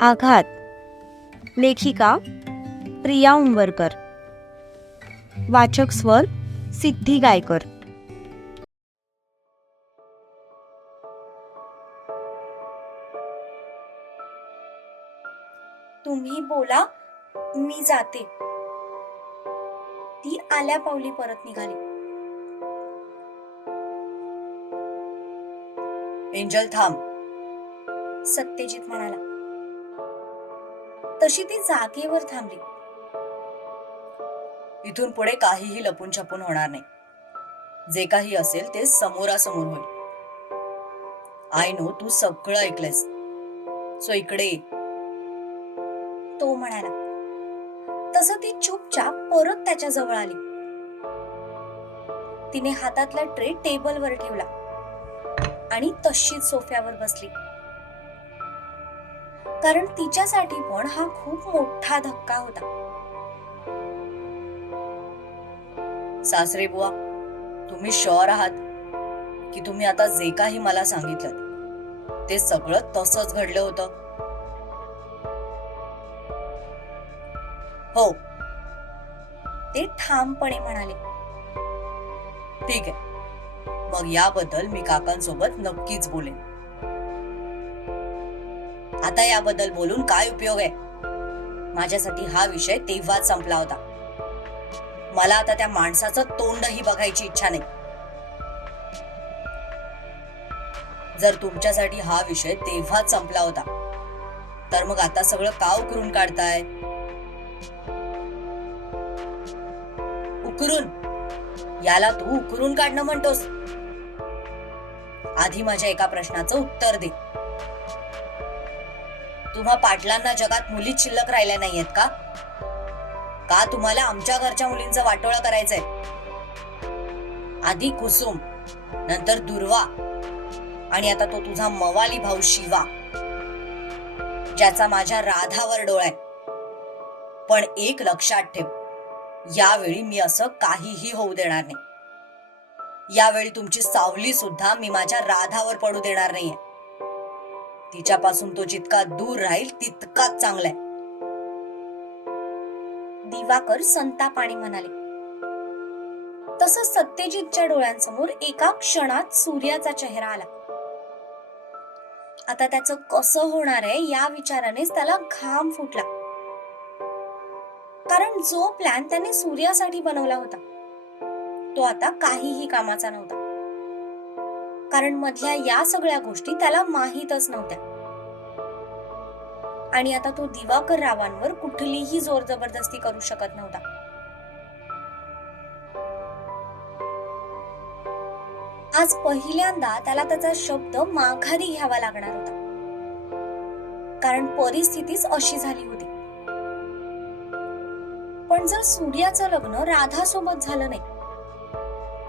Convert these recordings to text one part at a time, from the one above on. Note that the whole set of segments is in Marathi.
आघात. लेखिका प्रिया उंबरकर. वाचक स्वर सिद्धी गायकर. तुम्ही बोला मी जाते. ती आल्या पावली परत निघाली. एंजल थांब. सत्यजित म्हणाला. तशी ती जागेवर थांबली. इथून पुढे काहीही लपून छपून होणार नाही. जे काही असेल ते समोरासमोर होईल. आय नो तू सगळं ऐकलंयस. सो इकडे तो म्हणाला. तसं ती चुपचाप परत त्याच्याजवळ आली. तिने हातातला ट्रे टेबलवर ठेवला. आणि तशीच सोफ्यावर बसली. कारण तिच्यासाठी पण हा खूप मोठा धक्का होता. सासरे बुवा तुम्ही शॉर आहात की तुम्ही आता जे काही मला सांगितलं ते सगळं तसंच घडलं होतं? हो. ते ठामपणे म्हणाले. ठीक आहे. मग याबद्दल मी काकांसोबत नक्कीच बोलेन. आता याबद्दल बोलून काय उपयोग आहे? माझ्यासाठी हा विषय तेव्हाच संपला होता. मला आता त्या माणसाचं तोंडही बघायची इच्छा नाही. जर तुमच्यासाठी हा विषय तेव्हाच संपला होता तर मग आता सगळं का उकरून काढताय? उकरून? याला तू उकरून काढणं म्हणतोस. आधी माझ्या एका प्रश्नाचं उत्तर दे. तुम्हा पाटलांना जगात मुलीच शिल्लक राहिल्या नाहीयेत का? का तुम्हाला आमच्या घरच्या मुलींचं वाटोळं करायचंय? आधी कुसुम नंतर दुर्वा आणि आता तो तुझा मवाली भाऊ शिवा ज्याचा माझ्या राधावर डोळा आहे. पण एक लक्षात ठेव यावेळी मी असं काहीही होऊ देणार नाही. यावेळी तुमची सावली सुद्धा मी माझ्या राधावर पडू देणार नाहीये. तिच्यापासून तो जितका दूर राहील तितकाच चांगलाय दिवाकर संतापाने म्हणाले तसं सत्यजितच्या डोळ्यांसमोर एका क्षणात सूर्याचा चेहरा आला. आता त्याचं कसं होणार आहे या विचारानेच त्याला घाम फुटला. कारण जो प्लॅन त्याने सूर्यासाठी बनवला होता तो आता काहीही कामाचा नव्हता. कारण मधल्या या सगळ्या गोष्टी त्याला माहीतच नव्हत्या. आणि आता तो दिवाकर रावांवर कुठलीही जोर जबरदस्ती करू शकत नव्हता. आज पहिल्यांदा त्याला त्याचा शब्द माघारी घ्यावा लागणार होता. कारण परिस्थितीच अशी झाली होती. पण जर सूर्याचं लग्न राधासोबत झालं नाही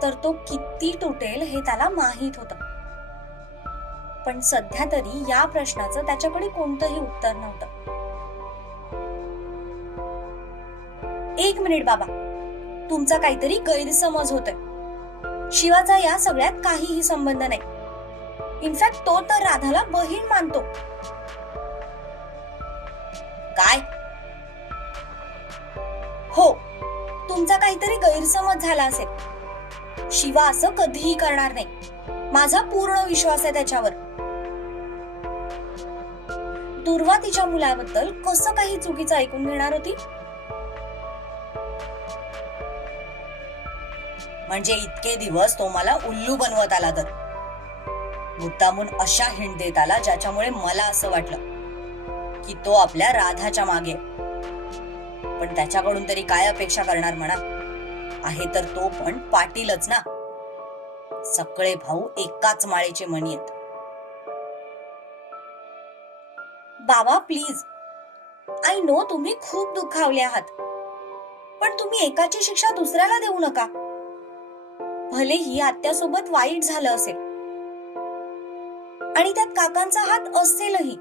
तर तो किती तुटेल हे त्याला माहीत होतं. पण सध्या तरी या प्रश्नाचं त्याच्याकडे कोणतंही उत्तर नव्हतं. एक मिनिट बाबा तुमचा काहीतरी गैरसमज होतोय. शिवाचा या सगळ्यात काहीही संबंध नाही. इनफॅक्ट तो तर राधाला बहीण मानतो. काय? हो तुमचा काहीतरी गैरसमज झाला असेल. शिवा असं कधीही करणार नाही. माझा पूर्ण विश्वास आहे त्याच्यावर. दुर्वा तिच्या मुलाबद्दल कसं काही चुकीचं ऐकून घेणार होती? म्हणजे इतके दिवस तो मला उल्लू बनवत आला तर. मुद्दामून अशा हिंट देत आला ज्याच्यामुळे मला असं वाटलं की तो आपल्या राधाच्या मागे पण त्याच्याकडून तरी काय अपेक्षा करणार म्हणा? आहे तर तो पण पाटीलच ना. सगळे भाऊ एकाच माळेचे मणी बाबा प्लीज आय नो तुम्ही खूप दुखावले आहात. पण तुम्ही एकाची शिक्षा दुसऱ्याला देऊ नका. भलेही आत्यासोबत वाईट झालं असेल. आणि त्यात काकांचा हात असेलही.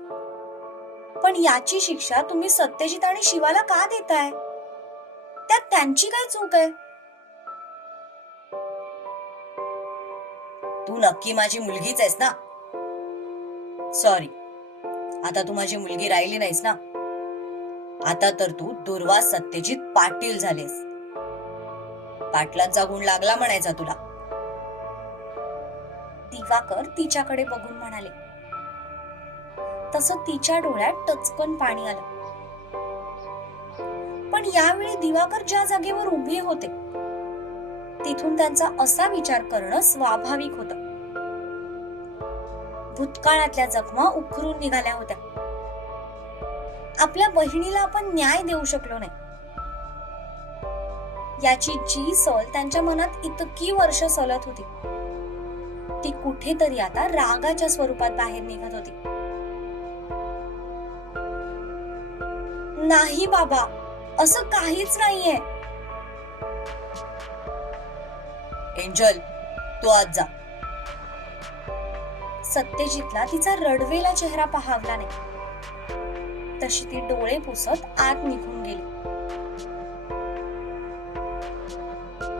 पण याची शिक्षा तुम्ही सत्यजित आणि शिवाला का देताय? त्यात त्यांची काय चूक आहे? तू नक्की माझी मुलगीच आहेस ना? सॉरी आता तू माझी मुलगी राहिली नाहीस ना? आता तर तू दुर्वा सत्यजित पाटील झालेस. पाटलांचा गुण लागला म्हणायचा तुला. दिवाकर तिच्याकडे बघून म्हणाले. तसं तिच्या डोळ्यात टचकन पाणी आलं. पण यावेळी दिवाकर ज्या जागेवर उभे होते तिथून त्यांचा असा विचार करणं स्वाभाविक होतं. भूतकाळातल्या जखमा उखरून निघाल्या होत्या. आपल्या बहिणीला आपण न्याय देऊ शकलो नाही. याची जी सल त्यांच्या मनात इतकी वर्ष सलत होती. ती कुठेतरी आता रागाच्या स्वरूपात बाहेर निघत होती. नाही बाबा असं काहीच नाहीये. एंजल तू आज जा. सत्यजितला तिचा रडवेला चेहरा पाहावला नाही. तशी ती डोळे पुसत आत निघून गेली.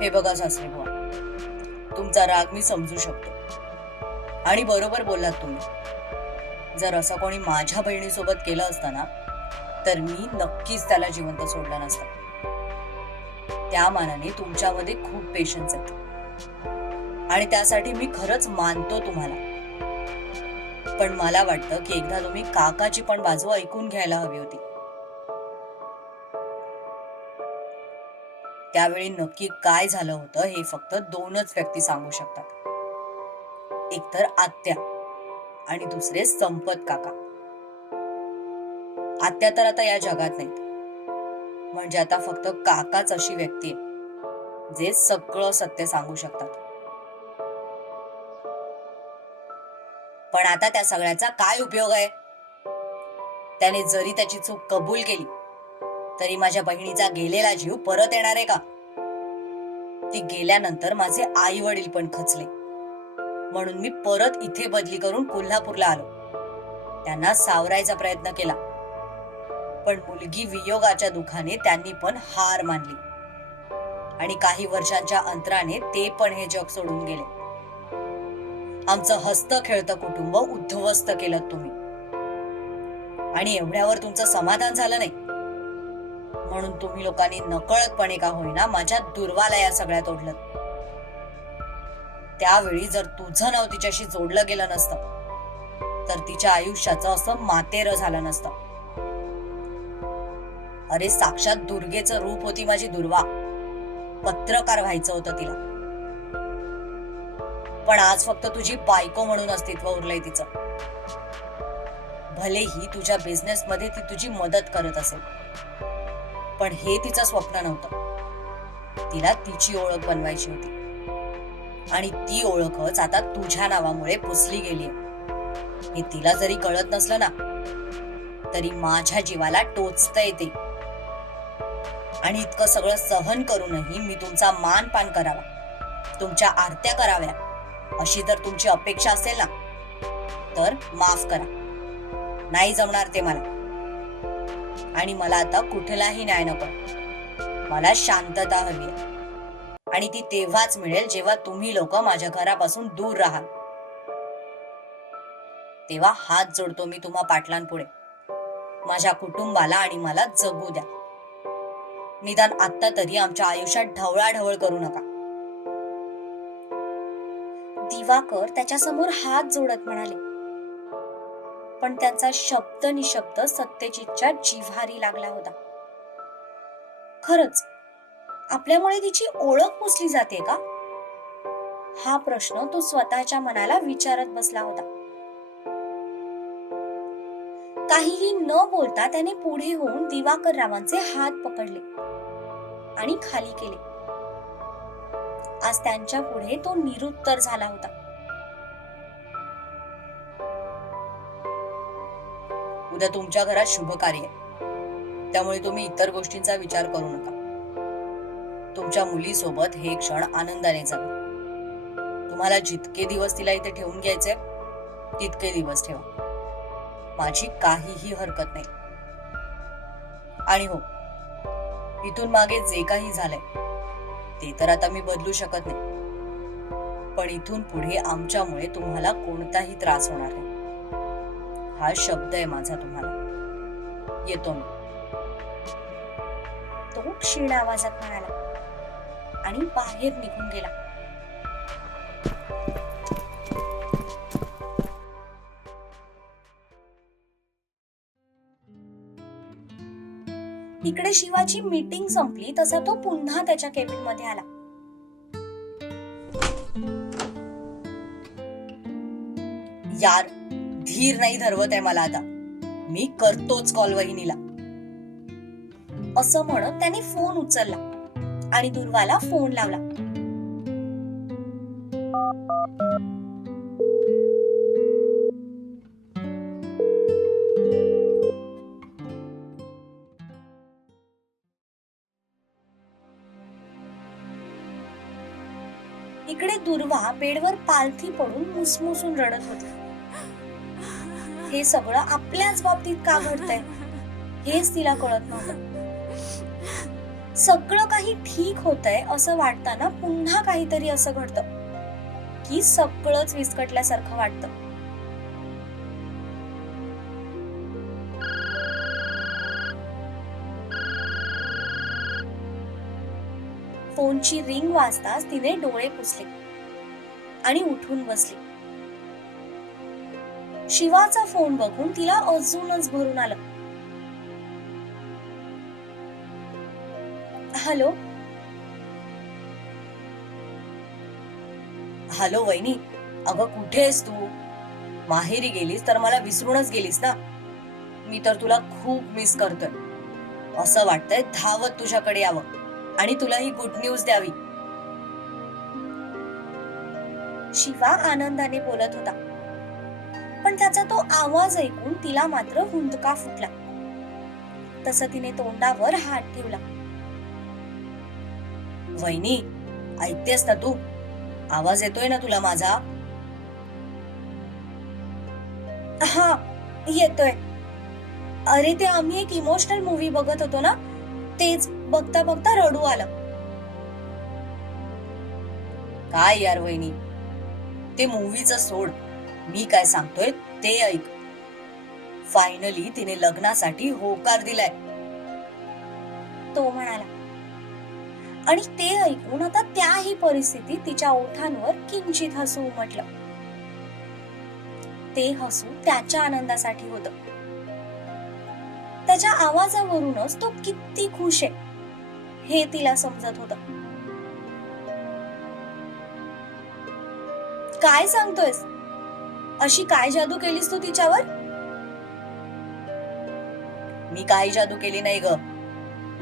हे बघा सासरे बुवा तुमचा राग मी समजू शकतो. आणि बरोबर बोललात तुम्ही. जर असं कोणी माझ्या बहिणीसोबत केलं असताना तर मी नक्कीच त्याला जिवंत सोडला नसतं. त्या मानाने तुमच्यामध्ये खूप पेशन्स आहेत आणि त्यासाठी मी खरंच मानतो तुम्हाला. पण मला वाटतं की एकदा तुम्ही काकाची पण बाजू ऐकून घ्यायला हवी होती. त्यावेळी नक्की काय झालं होतं हे फक्त दोनच व्यक्ती सांगू शकतात. एकतर आत्या आणि दुसरे संपत काका. आत्या तर आता या जगात नाहीत. म्हणजे आता फक्त काकाच अशी व्यक्ती आहे जे सगळं सत्य सांगू शकतात. पण आता त्या सगळ्याचा काय उपयोग आहे? त्याने जरी त्याची चूक कबूल केली तरी माझ्या बहिणीचा गेलेला जीव परत येणार आहे का? ती गेल्यानंतर माझे आई वडील पण खचले. म्हणून मी परत इथे बदली करून कोल्हापूरला आलो. त्यांना सावरायचा प्रयत्न केला. पण मुलगी वियोगाच्या दुखाने त्यांनी पण हार मानली. आणि काही वर्षांच्या अंतराने ते पण हे जग सोडून गेले. आमचं हस्त खेळतं कुटुंब उद्ध्वस्त केलं तुम्ही. आणि एवढ्यावर तुमचं समाधान झालं नाही. म्हणून तुम्ही लोकांनी नकळतपणे का होईना माझ्या दुर्वाला या सगळ्यात ओढलं त्यावेळी जर तुझं नाव तिच्याशी जोडलं गेलं नसतं तर तिच्या आयुष्याचं असं मातेर झालं नसतं. अरे साक्षात दुर्गेचं रूप होती माझी दुर्वा. पत्रकार व्हायचं होतं तिला. पण आज फक्त तुझी बायको म्हणून अस्तित्व उरलंय तिचं. भलेही तुझ्या बिझनेस मध्ये ती तुझी मदत करत असेल. पण हे तिचं स्वप्न नव्हतं. तिला तिची ओळख बनवायची होती. आणि ती ओळखच आता तुझ्या नावामुळे पुसली गेली हे तिला जरी कळत नसलं ना तरी माझ्या जीवाला टोचता येते आणि इतकं सगळं सहन करूनही मी तुमचा मान पान करावा. तुमच्या आरत्या कराव्या. अशी जर तुमची अपेक्षा असेल ना तर माफ करा. नाही जमणार ते मला. आणि मला आता कुठलाही न्याय नको. मला शांतता हवी आहे. आणि ती तेव्हाच मिळेल जेव्हा तुम्ही लोक माझ्या घरापासून दूर राहाल. तेव्हा हात जोडतो मी तुम्हा पाटलांपुढे. माझ्या कुटुंबाला आणि मला जगू द्या. निदान आता तरी आमच्या आयुष्यात ढवळाढवळ करू नका. दिवाकर त्याच्यासमोर हात जोडत म्हणाले पण त्यांचा शब्द निशब्द सत्यजितच्या जिव्हारी लागला होता. खरच आपल्यामुळे तिची ओळख पुसली जाते का? हा प्रश्न तो स्वतःच्या मनाला विचारत बसला होता. काहीही न बोलता त्याने पुढे होऊन दिवाकर रावांचे हात पकडले आणि खाली केले. आज त्यांच्या पुढे तो निरुत्तर झाला होता. उद्या तुमच्या घरात शुभ कार्य आहे. त्यामुळे तुम्ही इतर गोष्टींचा विचार करू नका. तुमच्या मुलीसोबत हे क्षण आनंदाने जावे तुम्हाला जितके दिवस तिला इथे ठेवून घ्यायचे तितके दिवस ठेवा. माझी काहीही हरकत नाही. आणि हो इथून मागे जे काही झालंय ते तर आता मी बदलू शकत नाही. पण इथून पुढे आमच्यामुळे तुम्हाला कोणताही त्रास होणार नाही. हा शब्द आहे माझा तुम्हाला. येतो मी. तो क्षीण आवाजात म्हणाला. आणि बाहेर निघून गेला. इकडे शिवाची मीटिंग संपली तसा तो पुन्हा त्याच्या केबिनमध्ये आला. यार धीर नाही धरवत आहे मला आता. मी करतोच कॉल वहिनीला. असं म्हणत त्याने फोन उचलला आणि दुर्वाला फोन लावला. पूर्वा दुर्वा बेडवर पालथी पडून मुसमुसून रडत होती. हे सगळं आपल्याच बाबतीत का घडतंय? हेच तिला कळत नव्हतं. सगळं काही ठीक होतंय असं वाटताना पुन्हा काहीतरी असं घडतं की सगळंच विस्कटल्यासारखं वाटतं. फोनची रिंग वाजताच तिने डोळे पुसले. आणि उठून बसली. शिवाचा फोन बघून तिला अजूनच भरून आलं. हॅलो हॅलो वहिनी. अगं कुठे आहेस तू? माहेरी गेलीस तर मला विसरूनच गेलीस ना? मी तर तुला खूप मिस करतोय. असं वाटतंय धावत तुझ्याकडे यावं आणि तुला ही गुड न्यूज द्यावी. शिवा आनंदाने बोलत होता. पण त्याचा तो आवाज ऐकून तिला मात्र हुंदका फुटला. तसं तिने तोंडावर हात ठेवला. वहिनी ऐकतेस ना तू? आवाज येतोय ना तुला माझा? हा येतोय. अरे ते आम्ही एक इमोशनल मूवी बघत होतो ना? तेच बघता बघता रडू आलं. काय यार वहिनी? ते मूवीचं सोड. मी काय सांगतोय ते ऐक. फायनली तिने लग्नासाठी होकार दिलाय. तो म्हणाला आणि ते ऐकून आता त्याही परिस्थितीत तिच्या ओठांवर किंचित हसू उमटलं ते हसू त्याच्या आनंदासाठी होत. त्याच्या आवाजावरूनच तो किती खुश आहे हे तिला समजत होतं. काय सांगतोयस? अशी काय जादू केलीस तू तिच्यावर? मी काही जादू केली नाही ग.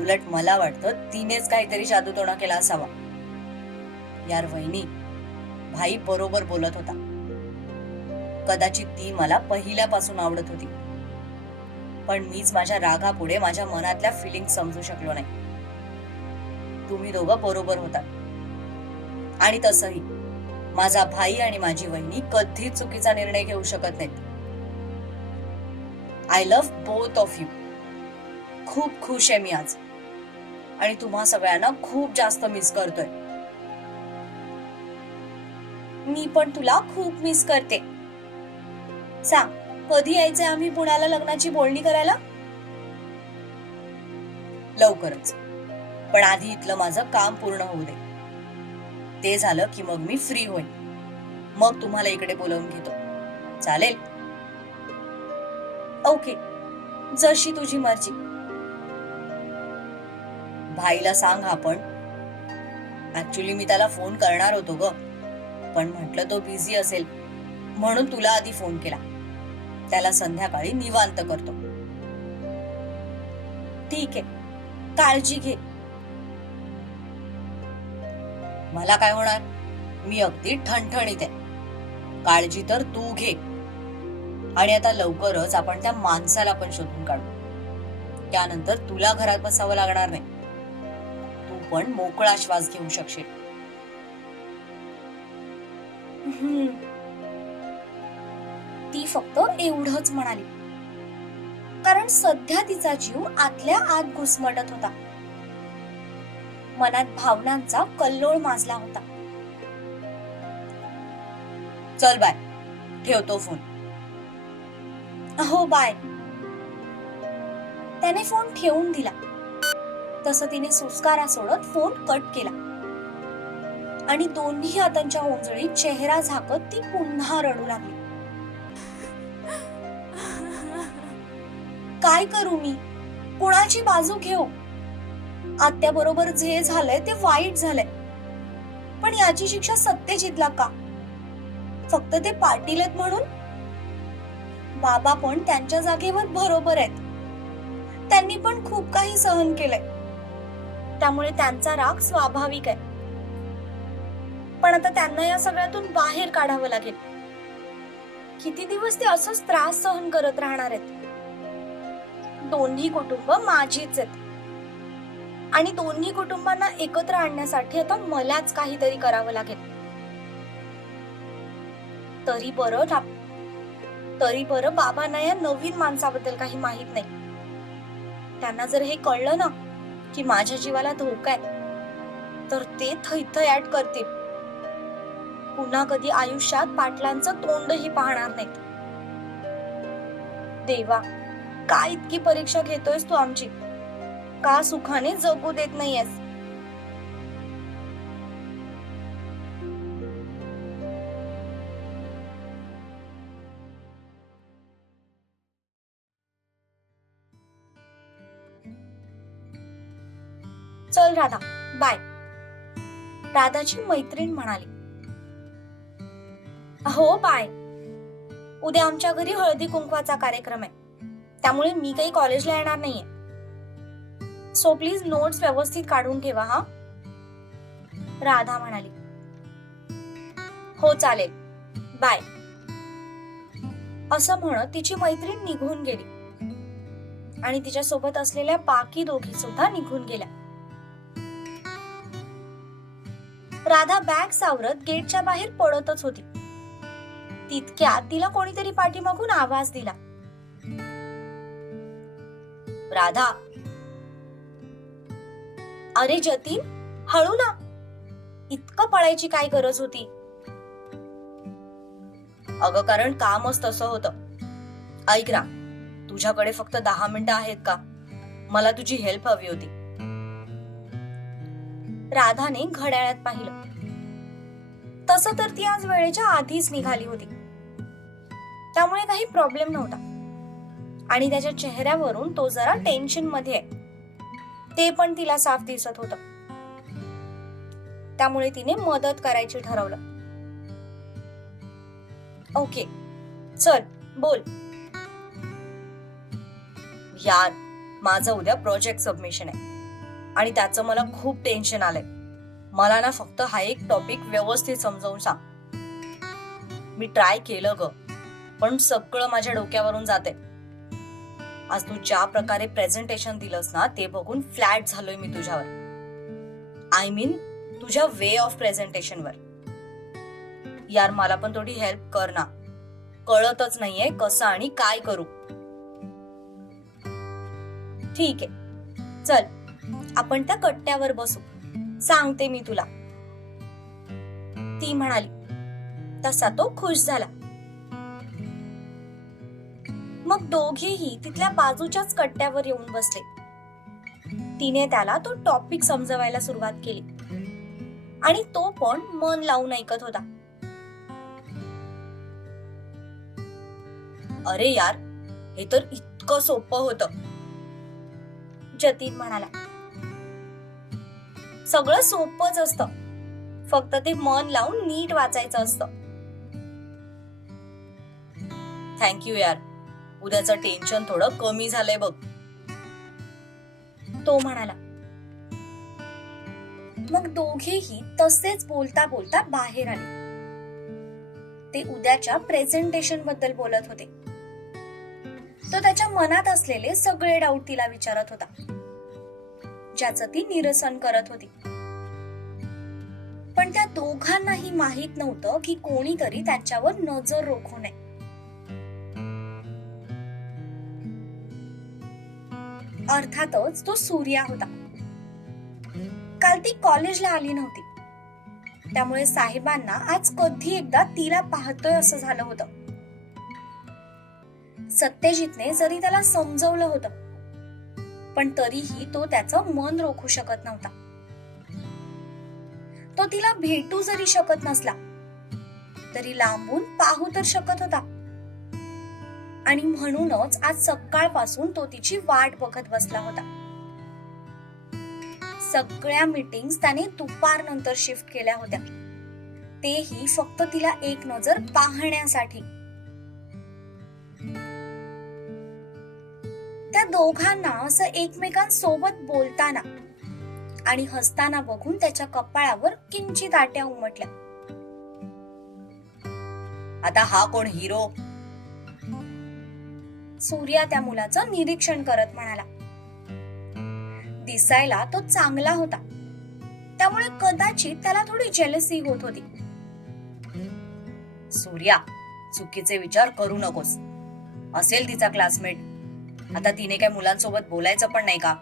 उलट मला वाटतं तिनेच काहीतरी जादूटोणा केला असावा. यार वहिनी भाई बरोबर बोलत होता. कदाचित ती मला पहिल्यापासून आवडत होती. पण मीच माझ्या रागापुढे माझ्या मनातल्या फिलिंग समजू शकलो नाही. तुम्ही दोघं बरोबर होता. आणि तसंही. माझा भाई आणि माझी वहिनी कधीच चुकीचा निर्णय घेऊ शकत नाहीत. I love both of you खूप खुश आहे मी आज. आणि तुम्हा सगळ्यांना खूप जास्त मिस करतोय. मी पण तुला खूप मिस करते. सांग कधी यायचंय आम्ही पुण्याला लग्नाची बोलणी करायला? लवकरच. पण आधी इथलं माझं काम पूर्ण होऊ दे. ते झालं की मग मी फ्री होईन. मग तुम्हाला इकडे बोलवून घेतो. चालेल? ओके जशी तुझी मर्जी. भाईला सांग आपण. ऍक्च्युली मी त्याला फोन करणार होतो ग. पण म्हटलं तो बिझी असेल. म्हणून तुला आधी फोन केला. त्याला संध्याकाळी निवांत करतो. ठीक आहे. काळजी घे. मला काय होणार? मी अगदी ठणठणीत आहे. काळजी तर तू घे. आणि आता लवकरच आपण त्या माणसाला पण शोधून काढू. त्यानंतर तुला घरात बसावं लागणार नाही. तू पण मोकळा श्वास घेऊ शकशील. ती फक्त एवढंच म्हणाली. कारण सध्या तिचा जीव आतल्या आत घुसमटत होता. मनात भावनांचा कल्लोळ माजला होता. चल बाय ठेवतो फोन. हो बाय. त्याने फोन ठेवून दिला. तसं तिने सुस्कारा सोडत फोन कट केला. आणि दोन्ही हातांच्या ओंजळीत चेहरा झाकत ती पुन्हा रडू लागली. काय करू मी? कुणाची बाजू घेऊ? आत्याबरोबर जे झालंय ते वाईट झालंय. पण याची शिक्षा सत्यजितला का? फक्त ते पाटील आहेत म्हणून? बाबा पण त्यांच्या जागेवर बरोबर आहेत. त्यांनी पण खूप काही सहन केलंय. त्यामुळे त्यांचा राग स्वाभाविक आहे. पण आता त्यांना या सगळ्यातून बाहेर काढावं लागेल. किती दिवस ते असंच त्रास सहन करत राहणार आहेत? दोन्ही कुटुंब माझीच आहेत. आणि दोन्ही कुटुंबांना एकत्र आणण्यासाठी आता मलाच काहीतरी करावं लागेल. तरी बरं तरी बरं बाबांना या नवीन माणसाबद्दल काही माहीत नाही. त्यांना जर हे कळलं ना की माझ्या जीवाला धोका आहे तर ते थैथयाट करतील. पुन्हा कधी आयुष्यात पाटलांचं तोंडही पाहणार नाहीत. देवा काय इतकी परीक्षा घेतोयस तू आमची? का सुखाने जगू देत नाहीयेस? चल राधा बाय. राधाची मैत्रीण म्हणाली. हो बाय. उद्या आमच्या घरी हळदी कुंकवाचा कार्यक्रम आहे. त्यामुळे मी काही कॉलेजला येणार नाहीये. सो प्लीज नोट्स व्यवस्थित काढून ठेवा हा. राधा म्हणाली. हो चालेल. बाय असं म्हणत तिची मैत्रीण निघून गेली. आणि तिच्या सोबत असलेल्या बाकी दोघी सुद्धा निघून गेल्या. राधा बॅग सावरत गेटच्या बाहेर पडतच होती. तितक्यात तिला कोणीतरी पाठीमागून आवाज दिला. राधा अरे जतीन हळू ना. इतकं पळायची काय गरज होती? अगं कारण कामच तसं होतं. ऐक ना तुझ्याकडे फक्त दहा मिनिटं आहेत का? मला तुझी हेल्प हवी होती. राधाने घड्याळात पाहिलं. तसं तर ती आज वेळेच्या आधीच निघाली होती. त्यामुळे काही प्रॉब्लेम नव्हता. आणि त्याच्या चेहऱ्यावरून तो जरा टेन्शनमध्ये आहे. ते पण तिला साफ दिसत होत. त्यामुळे तिने मदत करायची ठरवलं. ओके चल बोल. यार माझं उद्या प्रोजेक्ट सबमिशन आहे. आणि त्याचं मला खूप टेन्शन आलंय. मला ना फक्त हा एक टॉपिक व्यवस्थित समजावून सांग. मी ट्राय केलं ग पण सगळं माझ्या डोक्यावरून जाते आज तू ज्या प्रकारे प्रेझेंटेशन दिलंस ना ते बघून फ्लॅट झालोय मी तुझ्यावर. आय मीन तुझ्या वे ऑफ प्रेझेंटेशनवर यार मला पण थोडी हेल्प कर ना. कळतच नाहीये कसं आणि काय करू. ठीक. आहे चल आपण त्या कट्ट्यावर बसू. सांगते मी तुला. ती म्हणाली तसा तो खुश झाला. मग दोघेही तिथल्या बाजूच्याच कट्ट्यावर येऊन बसले. तिने त्याला तो टॉपिक समजवायला सुरुवात केली. आणि तो पण मन लावून ऐकत होता. अरे यार हे तर इतकं सोपं होतं जतीन म्हणाला. सगळं सोपंच असतं. फक्त ते मन लावून नीट वाचायचं असतं. थँक्यू यार. उद्याचं टेन्शन थोडं कमी झालंय बघ. तो म्हणाला मग दोघेही तसेच बोलता बोलता बाहेर आले. ते उद्याच्या प्रेझेंटेशनबद्दल बोलत होते. तो त्याच्या मनात असलेले सगळे डाऊट तिला विचारत होता. ज्याचं ती निरसन करत होती. पण त्या दोघांनाही माहीत नव्हतं की कोणीतरी त्यांच्यावर नजर रोखू नये. अर्थातच तो सूर्या होता. काल ती कॉलेजला आली नव्हती. त्यामुळे साहेबांना आज कधी एकदा तिला पाहतोय असं झालं होतं. सत्यजितने जरी त्याला समजवलं होतं पण तरीही तो त्याचं मन रोखू शकत नव्हता. तो तिला भेटू जरी शकत नसला तरी लांबून पाहू तर शकत होता. आणि म्हणूनच आज सकाळपासून तो तिची वाट बघत बसला होता. सगळ्या मीटिंग्स त्याने दुपारनंतर शिफ्ट केल्या होत्या. तेही फक्त तिला एक नजर पाहण्यासाठी. त्या दोघांना असं एकमेकांसोबत बोलताना आणि हसताना बघून त्याच्या कपाळावर किंचित आट्या उमटल्या. आता हा कोण हिरो सूर्या त्या मुलाचं निरीक्षण करत म्हणाला. दिसायला तो चांगला होता. त्यामुळे कदाचित त्याला थोडी जेलसी होत होती. सूर्या चुकीचे विचार करू नकोस. असेल तिचा क्लासमेट आता तिने काय मुलांसोबत बोलायचं पण नाही का?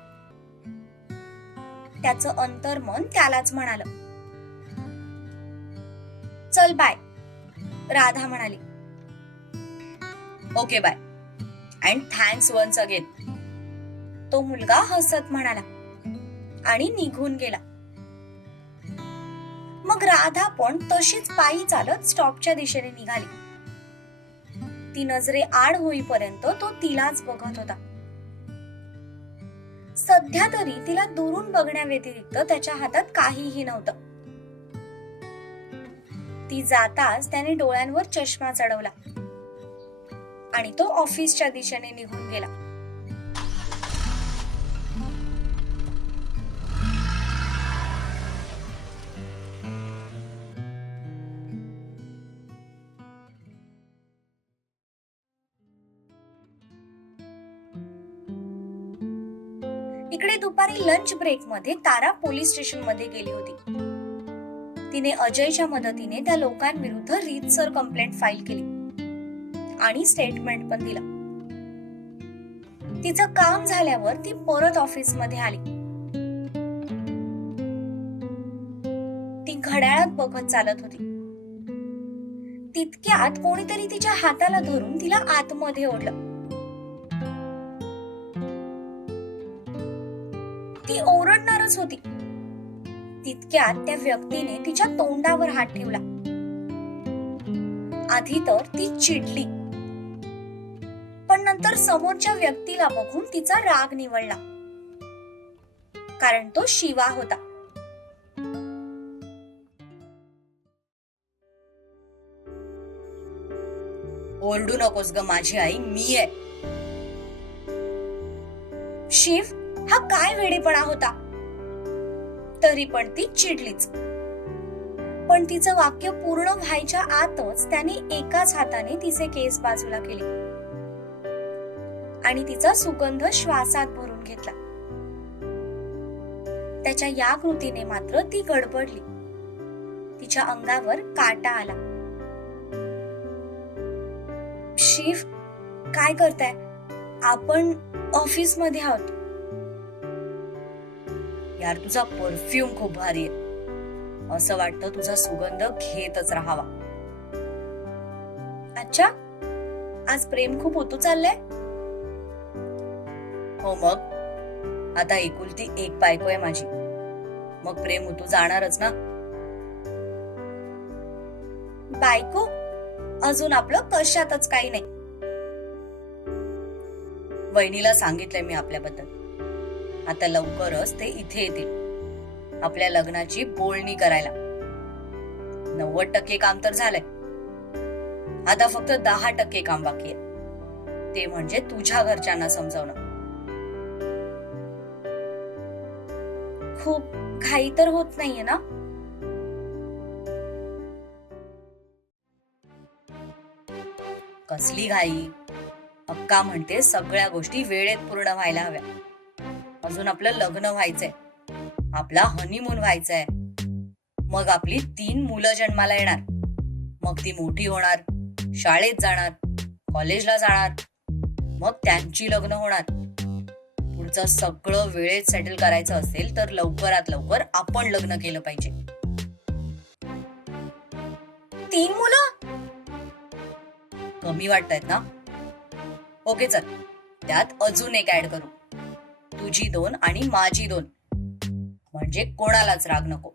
त्याचं अंतर्मन त्यालाच म्हणाल. चल बाय राधा म्हणाली. Okay bye and thanks once again तो मुलगा हसत म्हणाला आणि निघून गेला. मग राधा पण तशीच पायी चालत स्टॉपच्या दिशेने निघाली. ती नजरे आड होईपर्यंत तो तिलाच बघत होता. सध्या तरी तिला दुरून बघण्याव्यतिरिक्त त्याच्या हातात काहीही नव्हतं. ती जाताच त्याने डोळ्यांवर चष्मा चढवला. आणि तो ऑफिसच्या दिशेने निघून गेला. इकडे दुपारी लंच ब्रेकमध्ये तारा पोलीस स्टेशनमध्ये गेली होती. तिने अजयच्या मदतीने त्या लोकांविरुद्ध रीतसर कंप्लेंट फाईल केली. आणि स्टेटमेंट पण दिलं. तिचं काम झाल्यावर ती परत ऑफिसमध्ये आली. ती घड्याळात बघत चालत होती. तितक्यात कोणीतरी तिच्या हाताला धरून तिला आतमध्ये ओढलं. ती ओरडणारच होती. तितक्यात त्या व्यक्तीने तिच्या तोंडावर हात ठेवला. आधी तर ती चिडली. तर समोरच्या व्यक्तीला बघून तिचा राग निवडला कारण तो शिवा होता. ओरडू नकोस ग माझी आई मी आहे. शिव हा काय वेडेपणा होता? तरी पण ती चिडलीच. पण तिचं वाक्य पूर्ण व्हायच्या आतच त्याने एकाच हाताने तिचे केस बाजूला केले. आणि तिचा सुगंध श्वासात भरून घेतला. त्याच्या या कृतीने मात्र ती गडबडली. तिच्या अंगावर काटा आला. शिव काय करताय? आपण ऑफिसमध्ये आहोत. यार तुझा परफ्यूम खूप भारी आहे. असं वाटतं तुझा सुगंध घेतच राहावा. अच्छा आज प्रेम खूप होतो चाललंय? हो मग आता एकुलती एक बायको आहे माझी. मग प्रेम तू जाणारच ना? बायको? अजून आपलं कशातच काही नाही. वहिनीला सांगितलंय मी आपल्याबद्दल. आता लवकरच ते इथे येतील. आपल्या लग्नाची बोलणी करायला. नव्वद टक्के काम तर झालंय. आता फक्त दहा टक्के काम बाकी आहे. ते म्हणजे तुझ्या घरच्यांना समजावणं. खूप घाई तर होत नाहीये ना? कसली घाई? अक्का म्हणते सगळ्या गोष्टी वेळेत पूर्ण व्हायला हव्या. अजून आपलं लग्न व्हायचंय. आपला हनीमून व्हायचंय. मग आपली तीन मुलं जन्माला येणार. मग ती मोठी होणार शाळेत जाणार कॉलेजला जाणार. मग त्यांची लग्न होणार. तुमचं सगळं वेळेत सेटल करायचं असेल तर लवकरात लवकर आपण लग्न केलं पाहिजे. तीन मुलं? कमी वाटतायत ना? ओके चल. त्यात अजून एक ऍड करू. तुझी दोन आणि माझी दोन. म्हणजे कोणालाच राग नको.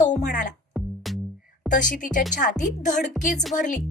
तो म्हणाला. तशी तिच्या छातीत धडकीच भरली.